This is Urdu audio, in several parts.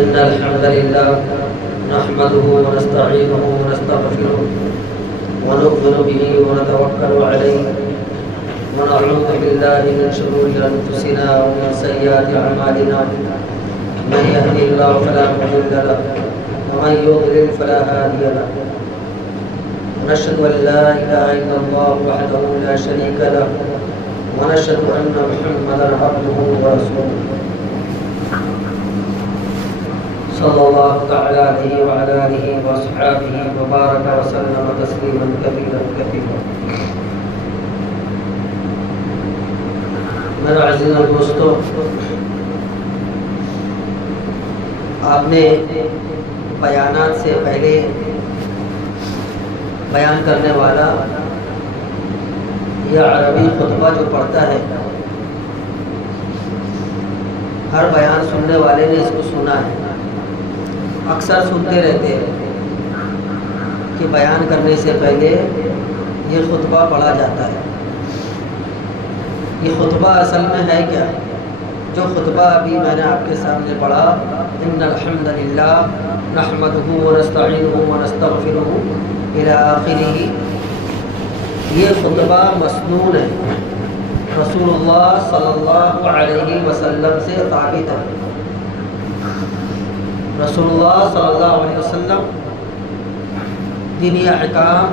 إن الحمد لله نحمده ونستعينه ونستغفره ونؤمن به ونتوكل عليه ونعوذ بالله من شرور أنفسنا ومن سيئات أعمالنا من يهده الله فلا مضل له ومن يضلل فلا هادي له ونشهد أن لا إله إلا الله وحده لا شريك له ونشهد أن محمدا عبده ورسوله صلى الله تعالى عليه وعلى آله وأصحابه وبارك وسلم تسليما كثيرا كثيرا. میرا عزیز دوستو، آپ نے بیانات سے پہلے بیان کرنے والا یا عربی خطبہ جو پڑھتا ہے، ہر بیان سننے والے نے اس کو سنا ہے. اکثر سنتے رہتے ہیں کہ بیان کرنے سے پہلے یہ خطبہ پڑھا جاتا ہے. یہ خطبہ اصل میں ہے کیا؟ جو خطبہ ابھی میں نے آپ کے سامنے پڑھا، ان الحمد للہ نحمدہ ونستعینہ ونستغفرہ الی آخرہ، یہ خطبہ مسنون ہے، رسول اللہ صلی اللہ علیہ وسلم سے ثابت ہے. رسول اللہ صلی اللہ علیہ وسلم دینی احکام،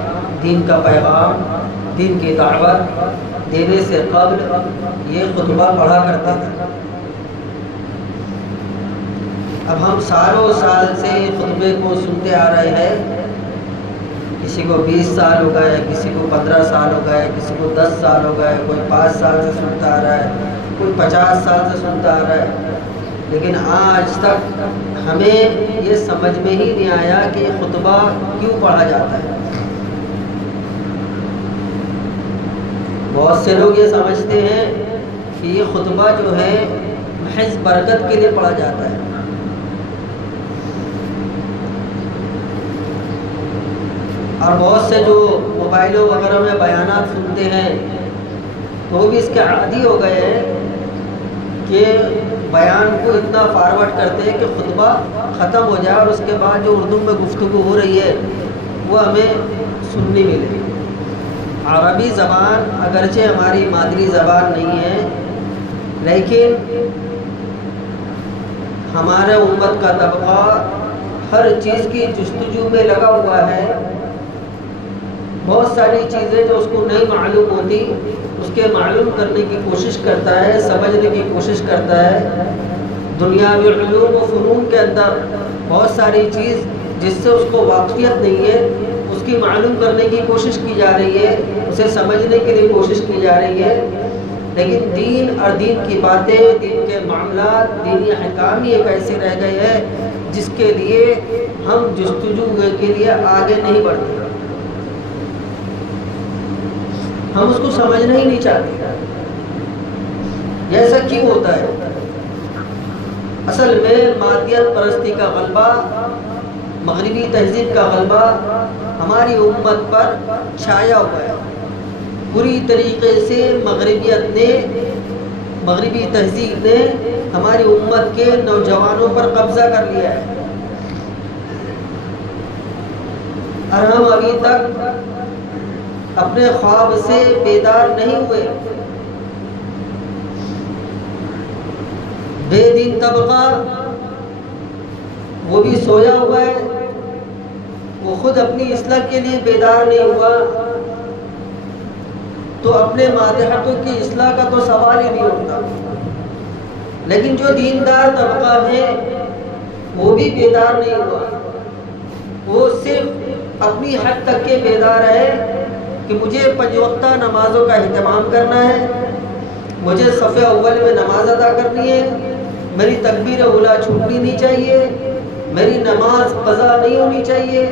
دین کا پیغام، دین کی دعوت دینے سے قبل یہ خطبہ پڑھا کرتے تھے. اب ہم سالوں سال سے خطبے کو سنتے آ رہے ہیں. کسی کو 20 سال ہو گئے، کسی کو 15 سال ہو گئے، کسی کو 10 سال ہو گئے، کوئی 5 سال سے سنتا آ رہا ہے، کوئی 50 سال سے سنتا آ رہا ہے. لیکن آج تک ہمیں یہ سمجھ میں ہی نہیں آیا کہ یہ خطبہ کیوں پڑھا جاتا ہے. بہت سے لوگ یہ سمجھتے ہیں کہ یہ خطبہ جو ہے محض برکت کے لیے پڑھا جاتا ہے. اور بہت سے جو موبائلوں وغیرہ میں بیانات سنتے ہیں تو وہ بھی اس کے عادی ہو گئے ہیں کہ بیان کو اتنا فارورڈ کرتے ہیں کہ خطبہ ختم ہو جائے اور اس کے بعد جو اردو میں گفتگو ہو رہی ہے وہ ہمیں سننی ملے. عربی زبان اگرچہ ہماری مادری زبان نہیں ہے، لیکن ہمارے امت کا طبقہ ہر چیز کی جستجو میں لگا ہوا ہے. بہت ساری چیزیں جو اس کو نہیں معلوم ہوتی اس کے معلوم کرنے کی کوشش کرتا ہے، سمجھنے کی کوشش کرتا ہے. دنیاوی علوم و فنون کے اندر بہت ساری چیز جس سے اس کو واقفیت نہیں ہے اس کی معلوم کرنے کی کوشش کی جا رہی ہے، اسے سمجھنے کے لیے کوشش کی جا رہی ہے. لیکن دین اور دین کی باتیں، دین کے معاملات، دینی احکام ہی ایک ایسے رہ گئے ہیں جس کے لیے ہم جستجو کے لیے آگے نہیں بڑھتے. ہم اس کو سمجھنا ہی نہیں چاہتے. ایسا کیوں ہوتا ہے؟ اصل میں مادیت پرستی کا غلبہ، مغربی تہذیب کا غلبہ ہماری امت پر چھایا ہوا ہے. پوری طریقے سے مغربی تہذیب نے ہماری امت کے نوجوانوں پر قبضہ کر لیا ہے. اور ہم ابھی تک اپنے خواب سے بیدار نہیں ہوئے. بے دین طبقہ وہ بھی سویا ہوا ہے، وہ خود اپنی اصلاح کے لیے بیدار نہیں ہوا تو اپنے ماتحتوں کی اصلاح کا تو سوال ہی نہیں ہوتا. لیکن جو دیندار طبقہ ہے وہ بھی بیدار نہیں ہوا. وہ صرف اپنی حد تک کے بیدار ہے کہ مجھے 5 وقتہ نمازوں کا اہتمام کرنا ہے، مجھے صف اول میں نماز ادا کرنی ہے، میری تکبیر اولیٰ چھوٹنی نہیں چاہیے، میری نماز قضا نہیں ہونی چاہیے.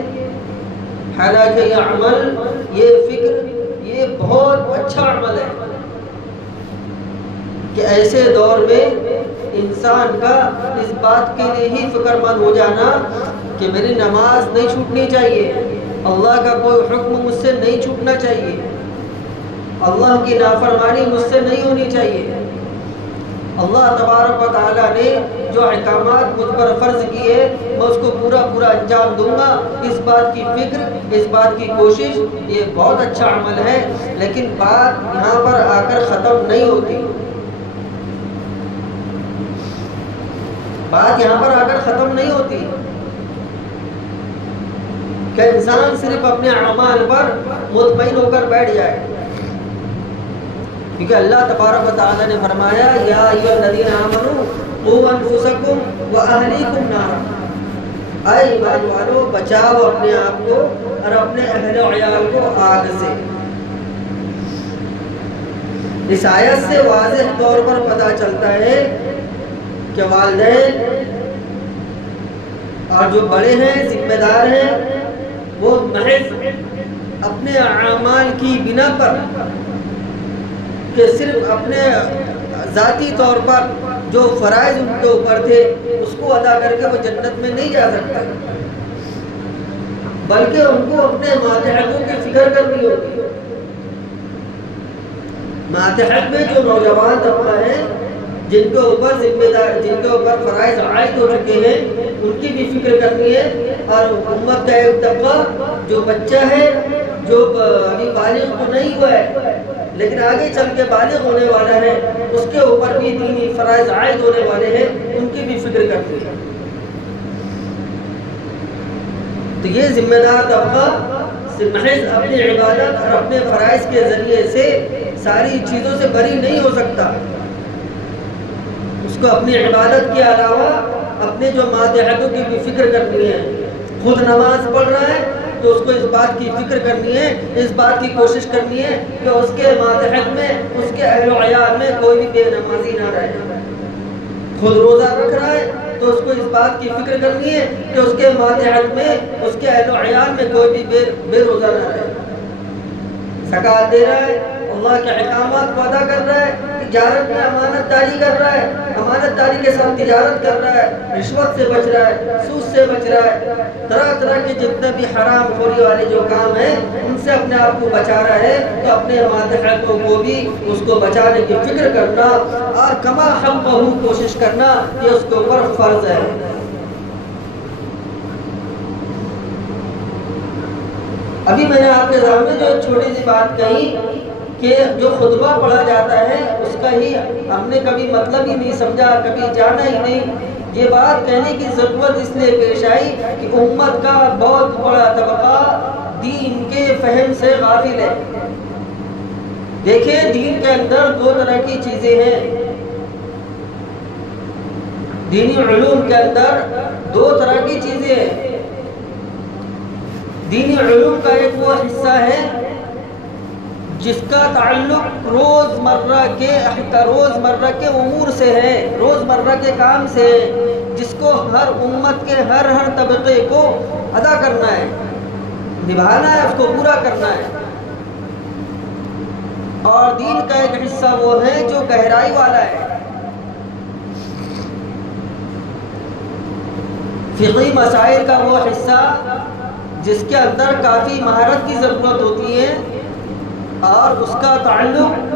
حالانکہ یہ عمل، یہ فکر، یہ بہت اچھا عمل ہے کہ ایسے دور میں انسان کا اس بات کے لیے ہی فکر مند ہو جانا کہ میری نماز نہیں چھوٹنی چاہیے، اللہ کا کوئی حکم مجھ سے نہیں چھوٹنا چاہیے، اللہ کی نافرمانی مجھ سے نہیں ہونی چاہیے. اللہ تبارک و تعالیٰ نے جو احکامات مجھ پر فرض کیے میں اس کو پورا انجام دوں گا، اس بات کی فکر، اس بات کی کوشش، یہ بہت اچھا عمل ہے، لیکن بات یہاں پر آ کر ختم نہیں ہوتی۔ بات یہاں پر آ کر ختم نہیں ہوتی کہ انسان صرف اپنے اعمال پر مطمئن ہو کر بیٹھ جائے، کیونکہ اللہ تبارک و تعالیٰ نے فرمایا یا ایھا الذین آمنوا قوا انفسکم واہلیکم نارا، اے ایمان والو بچاؤ اپنے آپ کو اور اپنے اہل و عیال کو آگ سے۔ اس آیت سے واضح طور پر پتہ چلتا ہے کہ والدین اور جو بڑے ہیں، ذمہ دار ہیں، وہ محض اپنے اعمال کی بنا پر کہ صرف اپنے ذاتی طور پر جو فرائض ان کے اوپر تھے اس کو ادا کر کے وہ جنت میں نہیں جا سکتے، بلکہ ان کو اپنے ماتحتوں کی فکر کرنی ہوگی۔ ماتحت میں جو نوجوان طبقہ ہیں، جن کے اوپر ذمہ دار، جن کے اوپر فرائض عائد ہو چکے ہیں، ان کی بھی فکر کرنی ہے، اور امت کا ایک طبقہ جو بچہ ہے، جو ابھی بالغ تو نہیں ہوا ہے لیکن آگے چل کے بالغ ہونے والا ہے، اس کے اوپر بھی دینی فرائض عائد ہونے والے ہیں، ان کی بھی فکر کرنی ہے۔ تو یہ ذمہ دار طبقہ محض اپنی عبادت اور اپنے فرائض کے ذریعے سے ساری چیزوں سے بری نہیں ہو سکتا، اس کو اپنی عبادت کے علاوہ اپنے جو ماتحتوں کی بھی فکر کرنی ہے۔ خود نماز پڑھ رہا ہے تو اس کو اس بات کی فکر کرنی ہے، اس بات کی کوشش کرنی ہے کہ اس کے ماتحت میں، اس کے اہل و عیال میں کوئی بھی بے نمازی نہ رہے۔ خود روزہ رکھ رہا ہے تو اس کو اس بات کی فکر کرنی ہے کہ اس کے ماتحت میں، اس کے اہل و عیال میں کوئی بھی بے روزہ نہ رہے۔ زکوٰۃ دے رہا ہے، اللہ کے احکامات کو ادا کر رہا ہے، تجارت میں امانت داری کر رہا ہے، امانت داری کے ساتھ تجارت کر رہا ہے، رشوت سے بچ رہا ہے، سود سے بچ رہا ہے، طرح طرح کے جتنے بھی حرام خوری والے جو کام ہیں ان سے اپنے آپ کو بچا رہا ہے، تو اپنے ماتحتوں کو بھی اس کو بچانے کی فکر کرنا اور کما حقہ کوشش کرنا، یہ اس کے اوپر فرض ہے۔ ابھی میں نے آپ کے سامنے جو چھوٹی سی بات کہی کہ جو خطبہ پڑھا جاتا ہے اس کا ہی ہم نے کبھی مطلب ہی نہیں سمجھا، کبھی جانا ہی نہیں، یہ بات کہنے کی ضرورت اس لیے پیش آئی کہ امت کا بہت بڑا طبقہ دین کے فہم سے غافل ہے۔ دیکھیں دین کے اندر دو طرح کی چیزیں ہیں، دینی علوم کے اندر دو طرح کی چیزیں ہیں۔ دینی علوم کا ایک وہ حصہ ہے جس کا تعلق روزمرہ کے امور سے ہے، روزمرہ کے کام سے ہے، جس کو ہر امت کے ہر طبقے کو ادا کرنا ہے، نبھانا ہے، اس کو پورا کرنا ہے۔ اور دین کا ایک حصہ وہ ہے جو گہرائی والا ہے، فقہی مسائل کا وہ حصہ جس کے اندر کافی مہارت کی ضرورت ہوتی ہے اور اس کا تعلق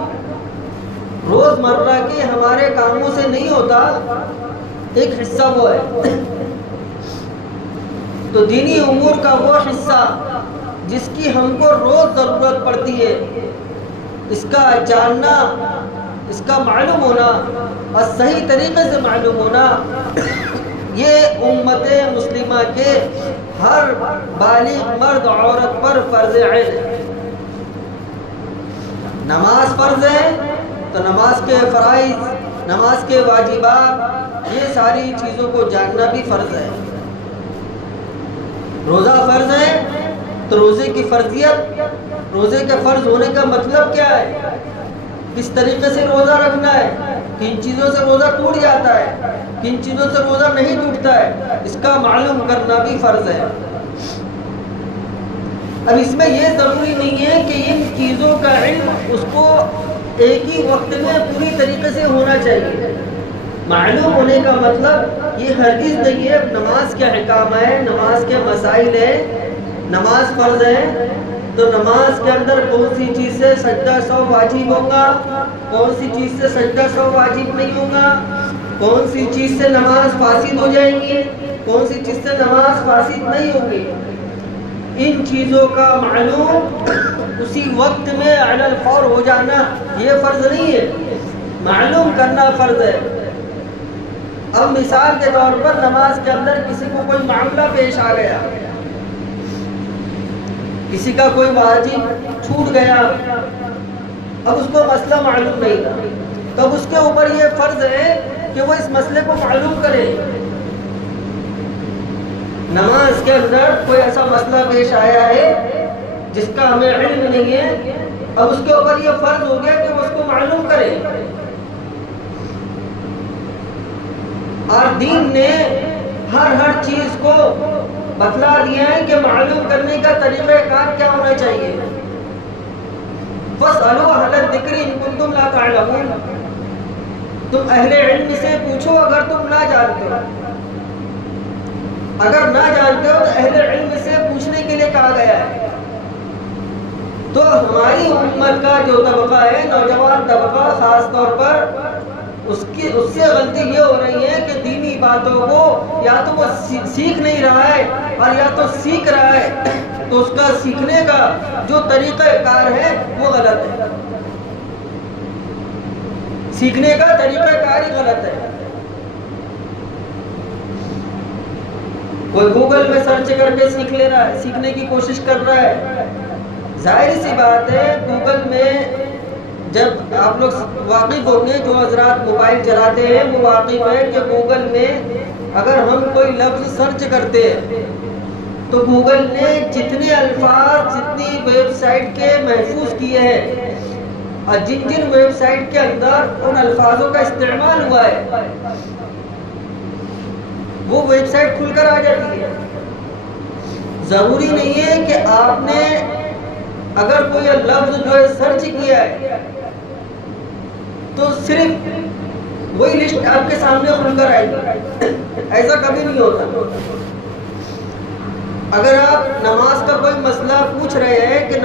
روزمرہ کے ہمارے کاموں سے نہیں ہوتا، ایک حصہ وہ ہے۔ تو دینی امور کا وہ حصہ جس کی ہم کو روز ضرورت پڑتی ہے، اس کا جاننا، اس کا معلوم ہونا اور صحیح طریقے سے معلوم ہونا، یہ امت مسلمہ کے ہر بالغ مرد عورت پر فرض عین ہے۔ نماز فرض ہے تو نماز کے فرائض، نماز کے واجبات، یہ ساری چیزوں کو جاننا بھی فرض ہے۔ روزہ فرض ہے تو روزے کی فرضیت، روزے کے فرض ہونے کا مطلب کیا ہے، کس طریقے سے روزہ رکھنا ہے، کن چیزوں سے روزہ ٹوٹ جاتا ہے، کن چیزوں سے روزہ نہیں ٹوٹتا ہے، اس کا معلوم کرنا بھی فرض ہے۔ اب اس میں یہ ضروری نہیں ہے کہ ان چیزوں کا علم اس کو ایک ہی وقت میں پوری طریقے سے ہونا چاہیے۔ معلوم ہونے کا مطلب یہ ہرگز نہیں ہے نماز کے احکام ہے، نماز کے مسائل ہے، نماز فرض ہے تو نماز کے اندر کون سی چیز سے سجدہ سہو واجب ہوگا، کون سی چیز سے سجدہ سہو واجب نہیں ہوگا، کون سی چیز سے نماز فاسد ہو جائے گی، کون سی چیز سے نماز فاسد نہیں ہوگی، ان چیزوں کا معلوم اسی وقت میں علی الفور ہو جانا یہ فرض نہیں ہے، معلوم کرنا فرض ہے۔ اب مثال کے طور پر نماز کے اندر کسی کو کوئی معاملہ پیش آ گیا، کسی کا کوئی واجب چھوٹ گیا، اب اس کو مسئلہ معلوم نہیں تھا، تب اس کے اوپر یہ فرض ہے کہ وہ اس مسئلے کو معلوم کرے۔ نماز کے اندر کوئی ایسا مسئلہ پیش آیا ہے جس کا ہمیں علم نہیں ہے، اب اس کے اوپر یہ فرض ہو گیا کہ وہ اس کو معلوم کرے۔ اور دین نے ہر چیز کو بتلا دیا ہے کہ معلوم کرنے کا طریقہ کار کیا ہونا چاہیے۔ فَاسْأَلُوا أَهْلَ الذِّكْرِ إِن كُنتُمْ لَا تَعْلَمُونَ، تم اہل علم سے پوچھو اگر تم نہ جانتے ہو، اگر نہ جانتے ہو تو اہل علم سے پوچھنے کے لیے کہا گیا ہے۔ تو ہماری امت کا جو طبقہ ہے، نوجوان طبقہ خاص طور پر، اس سے غلطی یہ ہو رہی ہے کہ دینی باتوں کو یا تو وہ سیکھ نہیں رہا ہے، اور یا تو سیکھ رہا ہے تو اس کا سیکھنے کا جو طریقہ کار ہے وہ غلط ہے، سیکھنے کا طریقہ کار ہی غلط ہے۔ کوئی گوگل میں سرچ کر کے سیکھ لے رہا ہے، سیکھنے کی کوشش کر رہا ہے، ظاہر سی بات ہے گوگل میں جب آپ لوگ واقف ہوں گے، جو حضرات موبائل چلاتے ہیں وہ واقف ہے کہ گوگل میں اگر ہم کوئی لفظ سرچ کرتے ہیں تو گوگل نے جتنے الفاظ جتنی ویب سائٹ کے محفوظ کیے ہیں اور جن جن ویب سائٹ کے اندر ان الفاظوں کا استعمال ہوا ہے وہ ویب سائٹ کھل کر آ جاتی ہے۔ ضروری نہیں ہے کہ آپ نے اگر کوئی لفظ جو ہے سرچ کیا ہے تو صرف وہی لسٹ آپ کے سامنے کھل کر آئے گی، ایسا کبھی نہیں ہوتا۔ اگر آپ نماز کا کوئی مسئلہ پوچھ رہے ہیں کہ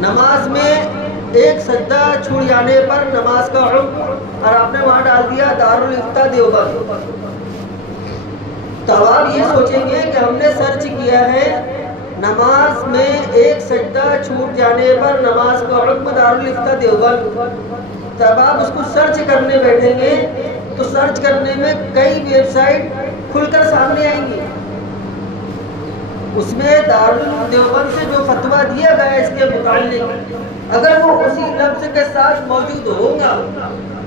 نماز میں ایک سجدہ چھوٹ جانے پر نماز کا حکم، اور آپ نے وہاں ڈال دیا دارالفتہ دیوبند، تو آپ یہ سوچیں گے کہ ہم نے سرچ کیا ہے نماز میں ایک سجدہ چھوٹ جانے پر نماز کا حکم دارالفتہ دیوبند، جب آپ اس کو سرچ کرنے بیٹھیں گے تو سرچ کرنے میں کئی ویب سائٹ کھل کر سامنے آئیں گی، اس میں دارالدیوبند سے جو فتویٰ دیا گیا ہے اس کے متعلق اگر وہ اسی لفظ کے ساتھ موجود ہوگا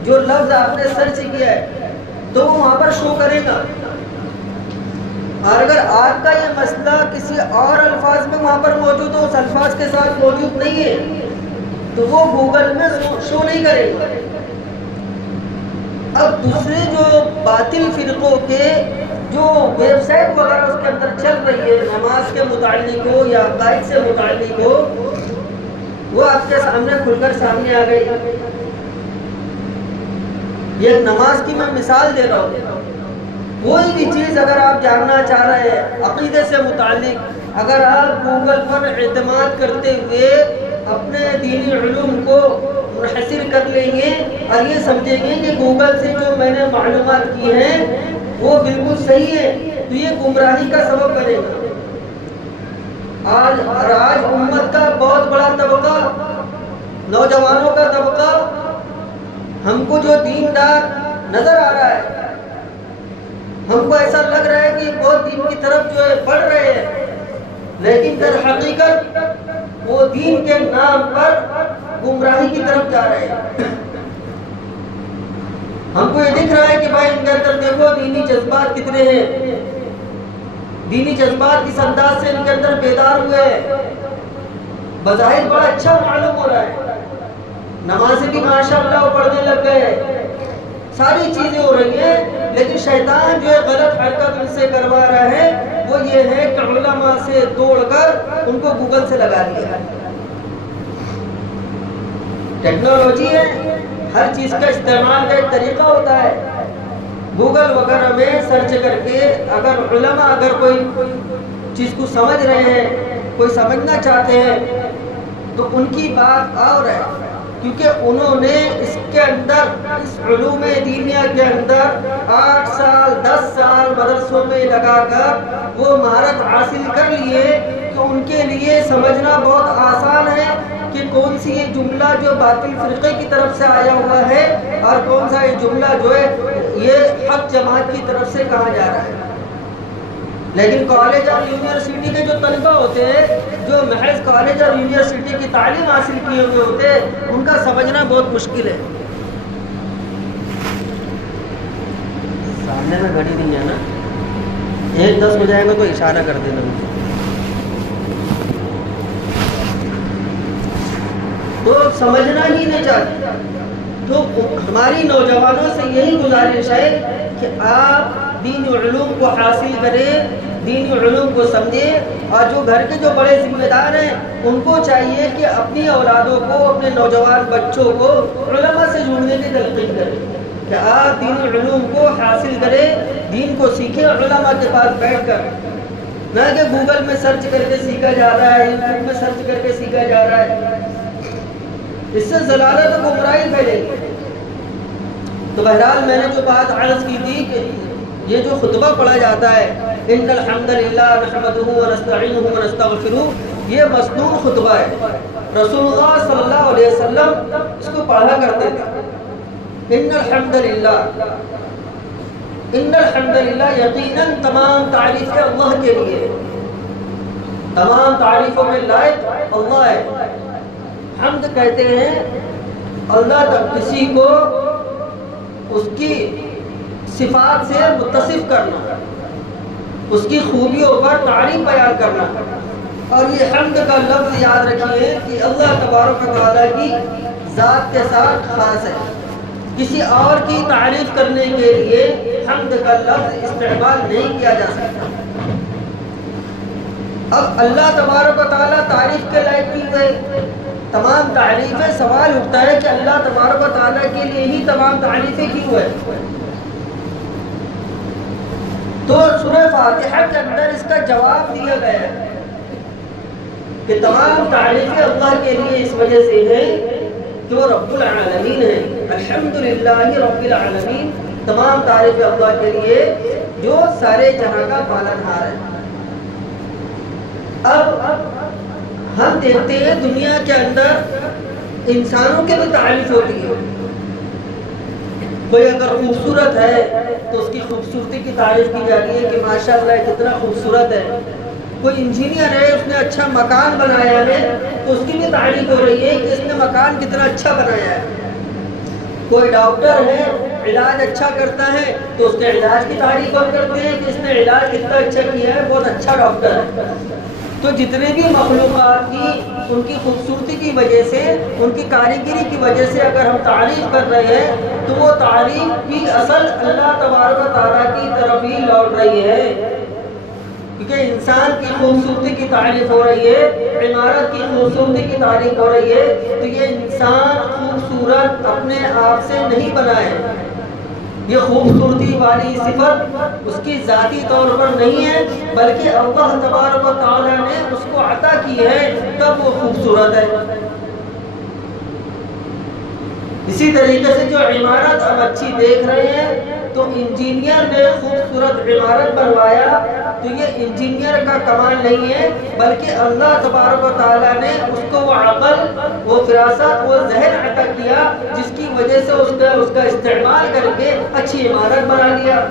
جو لفظ آپ نے سرچ کیا ہے تو وہ وہاں پر شو کرے گا، اور اگر آپ کا یہ مسئلہ کسی اور الفاظ میں وہاں پر موجود ہو، اس الفاظ کے ساتھ موجود نہیں ہے تو وہ گوگل میں شو نہیں کرے گا۔ اب دوسرے جو باطل فرقوں کے جو ویب سائٹ وغیرہ اس کے اندر چل رہی ہے نماز کے متعلق ہو یا عقائد سے متعلق ہو، وہ آپ کے سامنے کھل کر سامنے آ گئی۔ یہ نماز کی میں مثال دے رہا ہوں، کوئی بھی چیز اگر آپ جاننا چاہ رہے ہیں عقیدے سے متعلق، اگر آپ گوگل پر اعتماد کرتے ہوئے اپنے دینی علوم کو منحصر کر لیں گے اور یہ سمجھیں گے کہ گوگل سے جو میں نے معلومات کی ہیں وہ بالکل صحیح ہے، تو یہ گمراہی کا سبب بنے گا۔ آج امت کا بہت بڑا طبقہ، نوجوانوں کا طبقہ، ہم کو جو دیندار نظر آ رہا ہے، ہم کو ایسا لگ رہا ہے کہ بہت دین کی طرف جو ہے بڑھ رہے ہیں، لیکن در حقیقت وہ دین کے نام پر گمراہی کی طرف جا رہے ہیں۔ ہم کو یہ دکھ رہا ہے کہ بھائی ان کے اندر دیکھو دینی جذبات کتنے ہیں، دینی جذبات کس انداز سے ان کے اندر بیدار ہوئے ہیں، بظاہر بڑا اچھا معلوم ہو رہا ہے، نمازیں بھی ماشاءاللہ وہ پڑھنے لگ گئے، ساری چیزیں ہو رہی ہیں، لیکن شیطان جو ہے غلط حرکت ان سے کروا رہا ہے، وہ یہ ہے کہ علماء سے توڑ کر ان کو گوگل سے لگا دیا ہے۔ ٹیکنالوجی ہے، ہر چیز کا استعمال کا ایک طریقہ ہوتا ہے، گوگل وغیرہ میں سرچ کر کے اگر علماء اگر کوئی چیز کو سمجھ رہے ہیں کوئی سمجھنا چاہتے ہیں تو ان کی بات اور ہے، کیونکہ انہوں نے اس کے اندر، اس علوم دینیہ کے اندر 8 سال 10 سال مدرسوں میں لگا کر وہ مہارت حاصل کر لیے کہ ان کے لیے سمجھنا بہت آسان ہے کہ کون سی یہ جملہ جو باطل فرقے کی طرف سے آیا ہوا ہے اور کون سا یہ جملہ جو ہے یہ حق جماعت کی طرف سے کہا جا رہا ہے۔ لیکن کالج اور یونیورسٹی کے جو طلبہ ہوتے ہیں، جو محض کالج اور یونیورسٹی کی تعلیم حاصل کیے ہوئے ہوتے ہیں، ان کا سمجھنا بہت مشکل ہے۔ سامنے میں گھڑی نہیں ہے نا، 1:10 ہو جائے گا تو اشارہ کر دینا مجھے۔ تو سمجھنا ہی نہیں چاہتے، تو ہماری نوجوانوں سے یہی گزارش ہے کہ آپ دینی علوم کو حاصل کریں، دینی علوم کو سمجھیں، اور جو گھر کے جو بڑے ذمہ دار ہیں ان کو چاہیے کہ اپنی اولادوں کو، اپنے نوجوان بچوں کو علماء سے جڑنے کی تلقین کریں کہ آپ دینی علوم کو حاصل کریں، دین کو سیکھیں علماء کے پاس بیٹھ کر، نہ کہ گوگل میں سرچ کر کے سیکھا جا رہا ہے، یوٹیوب میں سرچ کر کے سیکھا جا رہا ہے۔ اس سے ضلالت و گمراہی پھیلے گی۔ تو بہرحال میں نے جو بات عرض کی تھی کہ یہ جو خطبہ پڑھا جاتا ہے ان الحمدللہ نحمدہ ونستعینہ ونستغفرہ، یہ مسنون خطبہ ہے۔ رسول اللہ صلی اللہ علیہ وسلم اس کو پڑھا کرتے تھے۔ ان الحمدللہ، ان الحمدللہ، یقیناً تمام تعریفیں اللہ کے لیے، تمام تعریفوں میں لائق اللہ ہے۔ حمد کہتے ہیں اللہ تک کسی کو اس کی صفات سے متصف کرنا، اس کی خوبیوں پر تعریف بیان کرنا۔ اور یہ حمد کا لفظ یاد رکھیے کہ اللہ تبارک و تعالیٰ کی ذات کے ساتھ خاص ہے، کسی اور کی تعریف کرنے کے لیے حمد کا لفظ استعمال نہیں کیا جا سکتا۔ اب اللہ تبارک و تعالیٰ تعریف کے لائق بھی ہے، تمام تعریفیں، سوال اٹھتا ہے کہ اللہ تبارک و تعالیٰ کے لیے ہی تمام تعریفیں کیوں ہے؟ تو سورہ فاتحہ کے اندر اس کا جواب دیا گیا ہے کہ تمام تعریفیں اللہ کے لیے اس وجہ سے ہیں کہ وہ رب العالمین ہیں۔ الحمدللہ رب العالمین، تمام تعریفیں اللہ کے لیے جو سارے جہاں کا پالنہار ہے۔ اب ہم دیکھتے ہیں دنیا کے اندر انسانوں کی بھی تعریف ہوتی ہے۔ کوئی اگر خوبصورت ہے تو اس کی خوبصورتی کی تعریف کی جاتی ہے کہ ماشاءاللہ کتنا خوبصورت ہے۔ کوئی انجینئر ہے، اس نے اچھا مکان بنایا ہے تو اس کی بھی تعریف ہو رہی ہے کہ اس نے مکان کتنا اچھا بنایا ہے۔ کوئی ڈاکٹر ہے، علاج اچھا کرتا ہے تو اس کے علاج کی تعریف ہم کرتے ہیں کہ اس نے علاج کتنا اچھا کیا ہے، بہت اچھا ڈاکٹر ہے۔ تو جتنے بھی مخلوقات کی ان کی خوبصورتی کی وجہ سے، ان کی کاریگری کی وجہ سے اگر ہم تعریف کر رہے ہیں تو وہ تعریف بھی اصل اللہ تبارک و تعالیٰ کی طرف ہی لوٹ رہی ہے، کیونکہ انسان کی خوبصورتی کی تعریف ہو رہی ہے، عمارت کی خوبصورتی کی تعریف ہو رہی ہے، تو یہ انسان خوبصورت اپنے آپ سے نہیں بنا ہے۔ یہ خوبصورتی والی صفت اس کی ذاتی طور پر نہیں ہے، بلکہ اللہ تبارک و تعالیٰ نے اس کو عطا کی ہے، تب وہ خوبصورت ہے۔ اسی طریقے سے جو عمارت ہم اچھی دیکھ رہے ہیں، تو انجینئر نے خوبصورت عمارت بنوایا تو یہ انجینئر کا کمال نہیں ہے، بلکہ اللہ تبارک و تعالیٰ نے اس کو وہ عقل، وہ فراست، وہ ذہن عطا کیا جس کی وجہ سے اس کا استعمال کر کے اچھی عمارت بنا لیا۔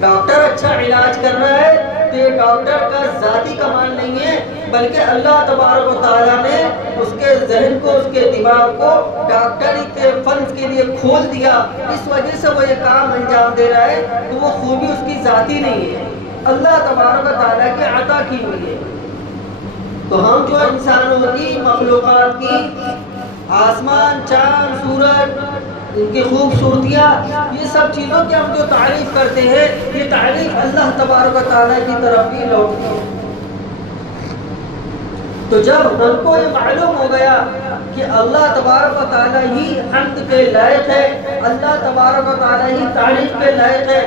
ڈاکٹر اچھا علاج کر رہا ہے تو یہ ڈاکٹر کا ذاتی کمال نہیں ہے، بلکہ اللہ تبارک و تعالیٰ نے اس کے ذہن کو، اس کے دماغ کو ڈاکٹری کے فن کے لیے کھول دیا، اس وجہ سے وہ یہ کام انجام دے رہا ہے۔ تو وہ خوبی اس کی ذاتی نہیں ہے، اللہ تبارک و تعالیٰ کی عطا کی ہوئی ہے۔ تو ہم جو انسانوں کی، مخلوقات کی، آسمان، چاند، سورج، ان کی خوبصورتیاں، یہ سب چیزوں کی ہم جو تعریف کرتے ہیں، یہ تعریف اللہ تبارک و تعالیٰ کی طرف ہی لوٹتی ہے۔ تو جب ہم کو یہ معلوم ہو گیا کہ اللہ تبارک و تعالیٰ ہی حمد کے لائق ہے، اللہ تبارک و تعالیٰ ہی تعریف کے لائق ہے،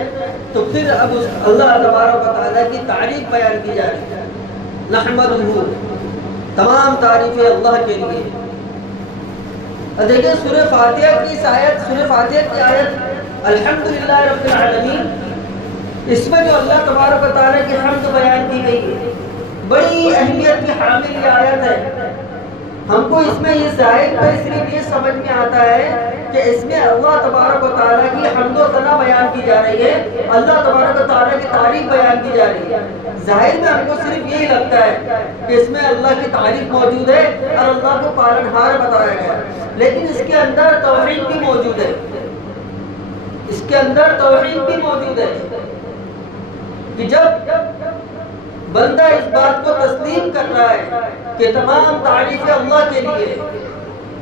تو پھر اب اس اللہ تبارک و تعالیٰ کی تعریف بیان کی جا رہی ہے۔ نحمدہ، تمام تعریفیں اللہ کے لیے۔ دیکھیں سورہ فاتحہ کی آیت الحمدللہ رب العالمین، اس میں جو اللہ تبارک و تعالیٰ کی حمد بیان کی گئی ہے، بڑی اہمیت کی حامل یہ آیت ہے۔ ہم کو اس میں یہ ظاہر پہ صرف یہ سمجھ میں آتا ہے کہ اس میں اللہ تبارک و تعالیٰ کی حمد و ثنا بیان کی جا رہی ہے، اللہ تبارک و تعالیٰ کی تعریف بیان کی جا رہی ہے۔ ظاہر میں ہم کو صرف یہی لگتا ہے کہ اس میں اللہ کی تعریف موجود ہے اور اللہ کو پالنہار بتایا گیا، لیکن اس کے اندر توحید بھی موجود ہے، کہ جب بندہ اس بات کو تسلیم کر رہا ہے کہ تمام تعریفیں اللہ کے لیے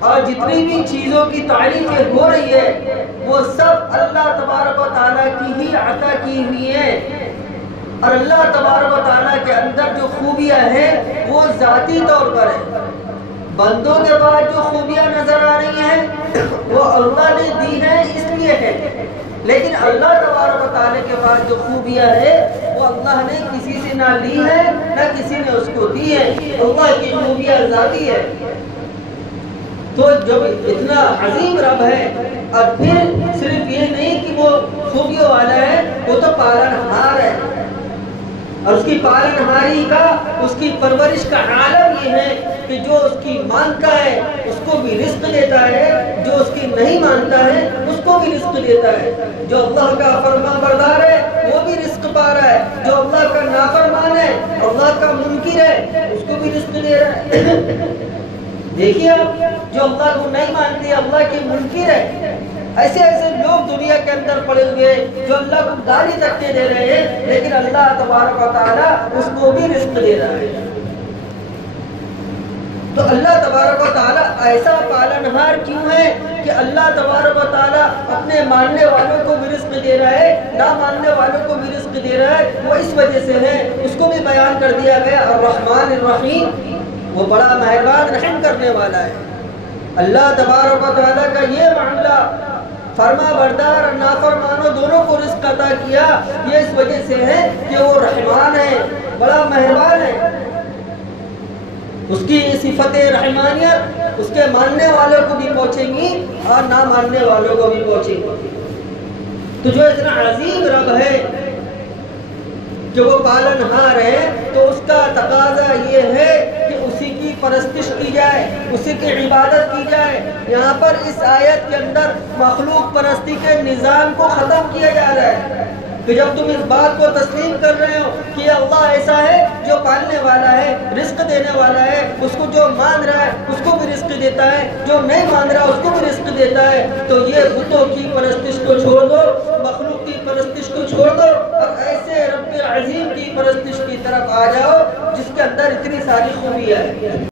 اور جتنی بھی چیزوں کی تعریفیں ہو رہی ہے وہ سب اللہ تبارک و تعالیٰ کی ہی عطا کی ہوئی ہیں، اور اللہ تبارک و تعالیٰ کے اندر جو خوبیاں ہیں وہ ذاتی طور پر ہیں۔ بندوں کے بعد جو خوبیاں نظر آ رہی ہیں وہ اللہ نے دی ہیں اس لیے ہے، لیکن اللہ تبارک و تعالیٰ کے پاس جو خوبیاں ہیں وہ اللہ نے کسی سے نہ لی ہے نہ کسی نے اس کو دی ہے، اللہ کی خوبیاں ذاتی ہے۔ تو جب اتنا عظیم رب ہے، اور پھر صرف یہ نہیں کہ وہ خوبیوں والا ہے، وہ تو پالنہار ہے، اور اس کی پالنہاری کا، اس کی پرورش کا عالم یہ ہے کہ جو اس کی مانتا ہے اس کو بھی رزق دیتا ہے، جو اس کی نہیں مانتا ہے اس کو بھی رزق دیتا ہے، جو اللہ کا فرمان بردار ہے وہ بھی رزق پا رہا ہے، جو اللہ کا نافرمان ہے، اللہ کا منکر ہے، اس کو بھی رزق دے رہا ہے۔ دیکھیے آپ، جو اللہ کو نہیں مانتے، اللہ کے منکر ہے، ایسے لوگ دنیا کے اندر پڑے ہوئے جو اللہ کو گالی تک کے دے رہے ہیں، لیکن اللہ تبارک و تعالیٰ اس کو بھی رزق دے رہا ہے۔ تو اللہ تبارک و تعالیٰ ایسا پالنہار کیوں ہے کہ اللہ تبارک و تعالیٰ اپنے ماننے والوں کو بھی رزق دے رہا ہے، نہ ماننے والوں کو بھی رزق دے رہا ہے، وہ اس وجہ سے ہے، اس کو بھی بیان کر دیا گیا الرحمن الرحیم، وہ بڑا مہربان رحم کرنے والا ہے۔ اللہ تبارک و تعالیٰ کا یہ معاملہ فرما بردار اور نافرمانوں دونوں کو رزق عطا کیا، یہ اس وجہ سے ہے کہ وہ رحمان ہے، بڑا مہربان ہے۔ اس کی صفت رحمانیت اس کے ماننے والوں کو بھی پہنچیں گی اور نہ ماننے والوں کو بھی پہنچیں گی۔ تو جو اتنا عظیم رب ہے کہ وہ پالنہار ہے، تو اس کا تقاضا یہ ہے کہ اسی کی پرستش کی جائے، اسی کی عبادت کی جائے۔ یہاں پر اس آیت کے اندر مخلوق پرستی کے نظام کو ختم کیا جا رہا ہے، کہ جب تم اس بات کو تسلیم کر رہے ہو کہ اللہ ایسا ہے جو پالنے والا ہے، رزق دینے والا ہے، اس کو جو مان رہا ہے اس کو بھی رزق دیتا ہے، جو نہیں مان رہا اس کو بھی رزق دیتا ہے، تو یہ بتوں کی پرستش کو چھوڑ دو، مخلوق کی پرستش کو چھوڑ دو، اور ایسے رب عظیم کی پرستش کی طرف آ جاؤ جس کے اندر اتنی ساری خوبیاں ہیں۔